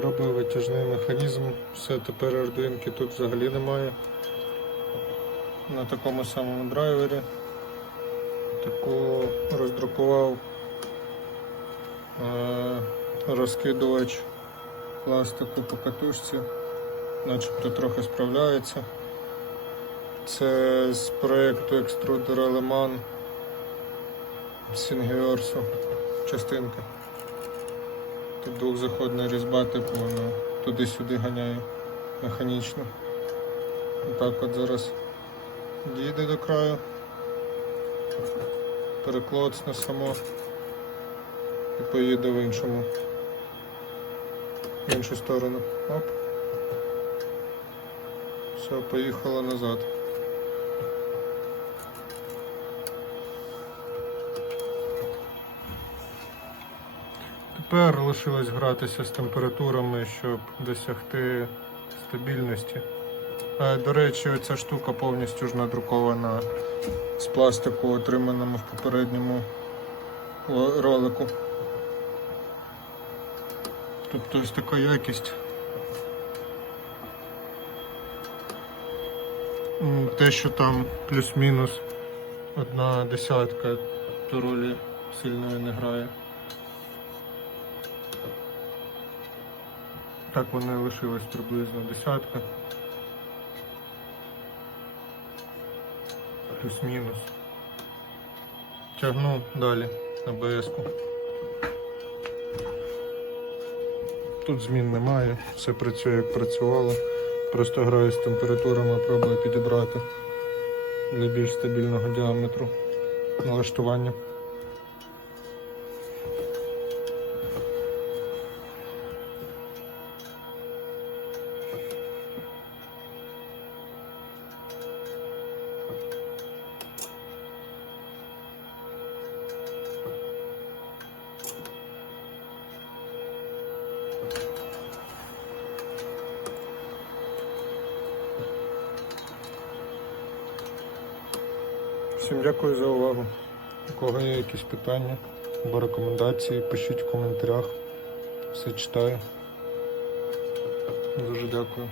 переробив витяжний механізм, все тепер ардуїнки тут взагалі немає. На такому самому драйвері. Таку роздрукував е, розкидувач пластику по катушці, начебто трохи справляється. Це з проєкту екструдера Леман Сінгіорсу частинка. Тут двохзаходна різьба, типу вона туди-сюди ганяє механічно. Отак от зараз дійде до краю, переклоцне само і поїде в іншому. В іншу сторону. Оп. Все, поїхало назад. Тепер лишилось гратися з температурами, щоб досягти стабільності. Е, До речі, ця штука повністю ж надрукована з пластику, отриманому в попередньому ролику. Тобто ось така якість. Те, що там плюс-мінус одна десятка, то ролі сильної не грає. Так вони лишилось приблизно десятка. Плюс-мінус. Тягну далі АБС-ку. Тут змін немає, все працює як працювало. Просто граю з температурами, пробую підібрати для більш стабільного діаметру налаштування. Всім дякую за увагу. У кого є якісь питання або рекомендації, пишіть в коментарях. Все читаю. Дуже дякую.